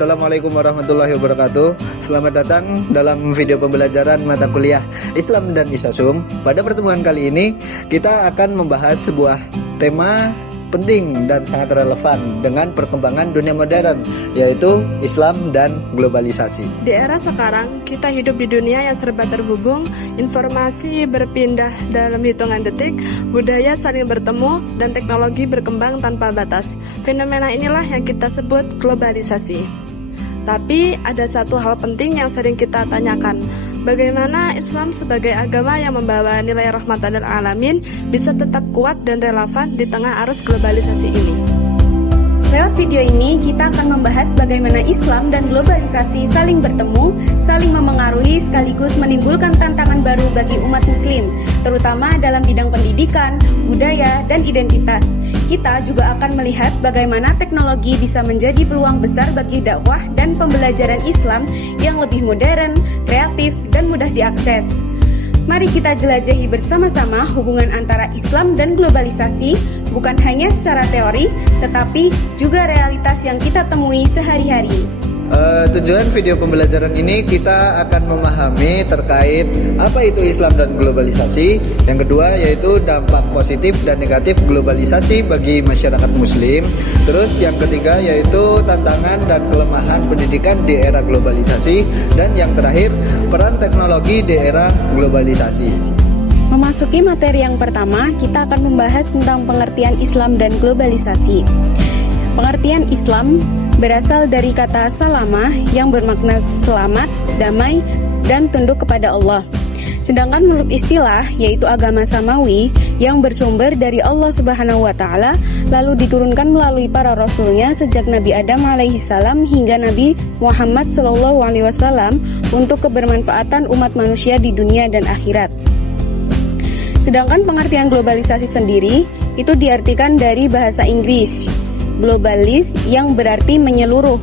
Assalamualaikum warahmatullahi wabarakatuh. Selamat datang dalam video pembelajaran mata kuliah Islam dan Isasum. Pada pertemuan kali ini kita akan membahas sebuah tema penting dan sangat relevan dengan perkembangan dunia modern, yaitu Islam dan globalisasi. Di era sekarang, kita hidup di dunia yang serba terhubung, informasi berpindah dalam hitungan detik, budaya saling bertemu, dan teknologi berkembang tanpa batas. Fenomena inilah yang kita sebut globalisasi. Tapi ada satu hal penting yang sering kita tanyakan. Bagaimana Islam sebagai agama yang membawa nilai rahmatan lil alamin bisa tetap kuat dan relevan di tengah arus globalisasi ini? Lewat video ini, kita akan membahas bagaimana Islam dan globalisasi saling bertemu, saling memengaruhi sekaligus menimbulkan tantangan baru bagi umat muslim, terutama dalam bidang pendidikan, budaya, dan identitas. Kita juga akan melihat bagaimana teknologi bisa menjadi peluang besar bagi dakwah dan pembelajaran Islam yang lebih modern, kreatif, dan mudah diakses. Mari kita jelajahi bersama-sama hubungan antara Islam dan globalisasi, bukan hanya secara teori, tetapi juga realitas yang kita temui sehari-hari. Tujuan video pembelajaran ini kita akan memahami terkait apa itu Islam dan globalisasi. Yang kedua yaitu dampak positif dan negatif globalisasi bagi masyarakat muslim. Terus yang ketiga yaitu tantangan dan kelemahan pendidikan di era globalisasi. Dan yang terakhir peran teknologi di era globalisasi. Memasuki materi yang pertama, kita akan membahas tentang pengertian Islam dan globalisasi. Pengertian Islam berasal dari kata salama yang bermakna selamat, damai, dan tunduk kepada Allah. Sedangkan menurut istilah, yaitu agama samawi yang bersumber dari Allah Subhanahu wa Ta'ala, lalu diturunkan melalui para rasulnya sejak Nabi Adam alaihissalam hingga Nabi Muhammad sallallahu alaihi wasallam untuk kebermanfaatan umat manusia di dunia dan akhirat. Sedangkan pengertian globalisasi sendiri itu diartikan dari bahasa Inggris globalis yang berarti menyeluruh.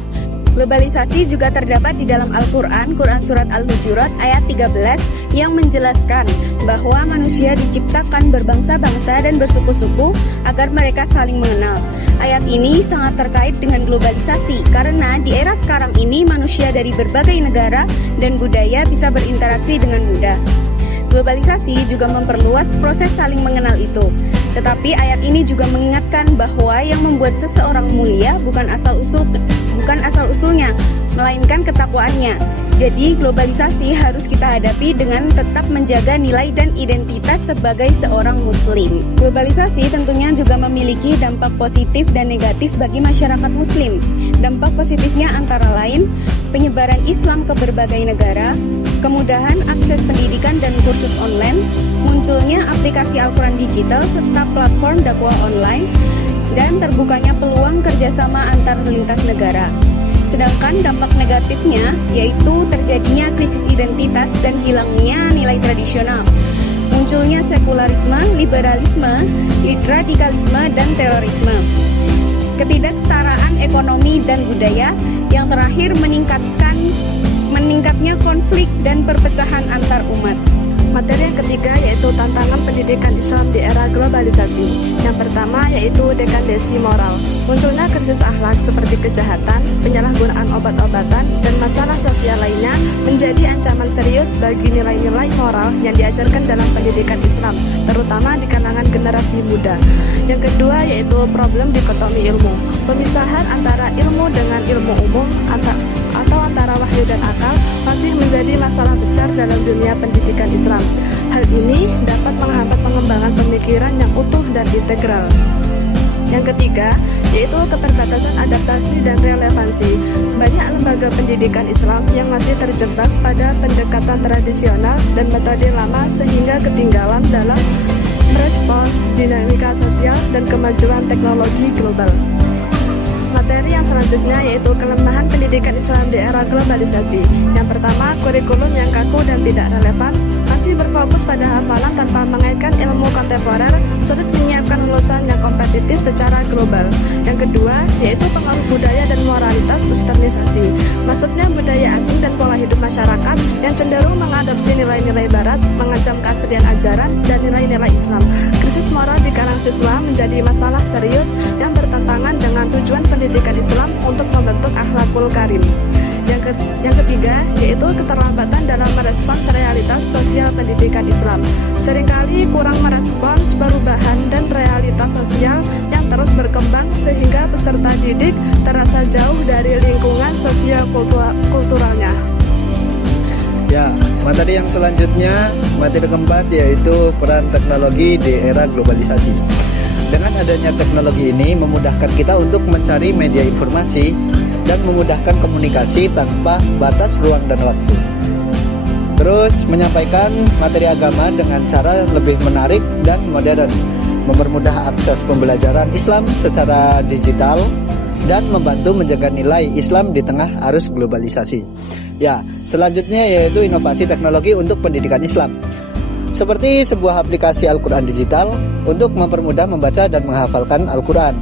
Globalisasi juga terdapat di dalam Al-Quran, Quran Surat Al-Hujurat ayat 13 yang menjelaskan bahwa manusia diciptakan berbangsa-bangsa dan bersuku-suku agar mereka saling mengenal. Ayat ini sangat terkait dengan globalisasi karena di era sekarang ini manusia dari berbagai negara dan budaya bisa berinteraksi dengan mudah. Globalisasi juga memperluas proses saling mengenal itu. Tetapi ayat ini juga mengingatkan bahwa yang membuat seseorang mulia bukan asal-usulnya, melainkan ketakwaannya. Jadi globalisasi harus kita hadapi dengan tetap menjaga nilai dan identitas sebagai seorang muslim. Globalisasi tentunya juga memiliki dampak positif dan negatif bagi masyarakat muslim. Dampak positifnya antara lain penyebaran Islam ke berbagai negara, kemudahan akses pendidikan dan kursus online, munculnya aplikasi Al-Quran digital serta platform dakwah online, dan terbukanya peluang kerjasama antar lintas negara. Sedangkan dampak negatifnya yaitu terjadinya krisis identitas dan hilangnya nilai tradisional, munculnya sekularisme, liberalisme, radikalisme, dan terorisme, ketidaksetaraan ekonomi dan budaya, yang terakhir meningkatnya konflik dan perpecahan antar umat. Materi yang ketiga yaitu tantangan pendidikan Islam di era globalisasi. Yang pertama yaitu dekadesi moral. Munculnya krisis akhlak seperti kejahatan, penyalahgunaan obat-obatan, dan masalah sosial lainnya menjadi ancaman serius bagi nilai-nilai moral yang diajarkan dalam pendidikan Islam, terutama di kalangan generasi muda. Yang kedua yaitu problem dikotomi ilmu. Pemisahan antara ilmu dengan ilmu umum atau antara wahyu dan akal masih menjadi masalah besar dalam dunia pendidikan Islam. Hal ini dapat menghambat pengembangan pemikiran yang utuh dan integral. Yang ketiga, yaitu keterbatasan adaptasi dan relevansi. Banyak lembaga pendidikan Islam yang masih terjebak pada pendekatan tradisional dan metode lama sehingga ketinggalan dalam merespons dinamika sosial dan kemajuan teknologi global. Materi yang selanjutnya yaitu kelemahan pendidikan Islam di era globalisasi. Yang pertama, kurikulum yang kaku dan tidak relevan, masih berfokus pada hafalan tanpa mengaitkan ilmu kontemporer, sulit menyiapkan lulusan yang kompetitif secara global. Yang kedua, yaitu pengaruh budaya dan moralitas westernisasi. Maksudnya budaya asing dan pola hidup masyarakat yang cenderung mengadopsi nilai-nilai barat, mengancam keaslian ajaran dan nilai-nilai Islam. Krisis moral di kalangan siswa menjadi masalah serius yang bertentangan dengan tujuan pendidikan Islam untuk membentuk akhlakul karim. Yang ketiga, yaitu keterlambatan dalam merespons realitas sosial pendidikan Islam. Seringkali kurang merespons perubahan dan realitas sosial yang terus berkembang sehingga peserta didik terasa jauh dari lingkungan sosio-kulturalnya. Ya, materi yang selanjutnya, materi keempat yaitu peran teknologi di era globalisasi. Dengan adanya teknologi ini memudahkan kita untuk mencari media informasi dan memudahkan komunikasi tanpa batas ruang dan waktu. Terus menyampaikan materi agama dengan cara lebih menarik dan modern, mempermudah akses pembelajaran Islam secara digital dan membantu menjaga nilai Islam di tengah arus globalisasi. Ya, selanjutnya yaitu inovasi teknologi untuk pendidikan Islam. Seperti sebuah aplikasi Al-Quran digital untuk mempermudah membaca dan menghafalkan Al-Quran.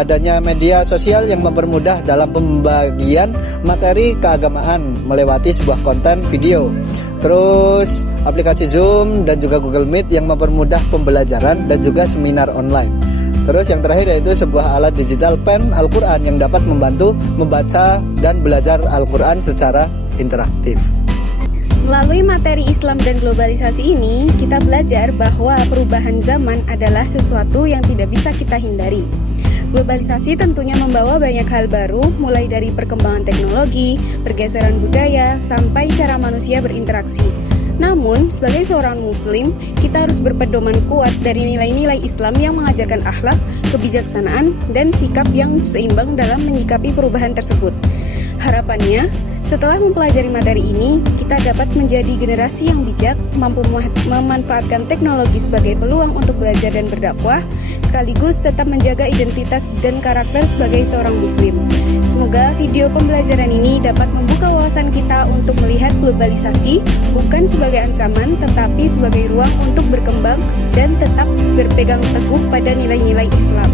Adanya media sosial yang mempermudah dalam pembagian materi keagamaan melewati sebuah konten video. Terus aplikasi Zoom dan juga Google Meet yang mempermudah pembelajaran dan juga seminar online. Terus yang terakhir yaitu sebuah alat digital pen Al-Quran yang dapat membantu membaca dan belajar Al-Quran secara interaktif. Melalui materi Islam dan globalisasi ini, kita belajar bahwa perubahan zaman adalah sesuatu yang tidak bisa kita hindari. Globalisasi tentunya membawa banyak hal baru, mulai dari perkembangan teknologi, pergeseran budaya, sampai cara manusia berinteraksi. Namun, sebagai seorang muslim, kita harus berpedoman kuat dari nilai-nilai Islam yang mengajarkan akhlak, kebijaksanaan, dan sikap yang seimbang dalam menyikapi perubahan tersebut. Harapannya, setelah mempelajari materi ini, kita dapat menjadi generasi yang bijak, mampu memanfaatkan teknologi sebagai peluang untuk belajar dan berdakwah, sekaligus tetap menjaga identitas dan karakter sebagai seorang muslim. Semoga video pembelajaran ini dapat membuka wawasan kita untuk melihat globalisasi bukan sebagai ancaman, tetapi sebagai ruang untuk berkembang dan tetap berpegang teguh pada nilai-nilai Islam.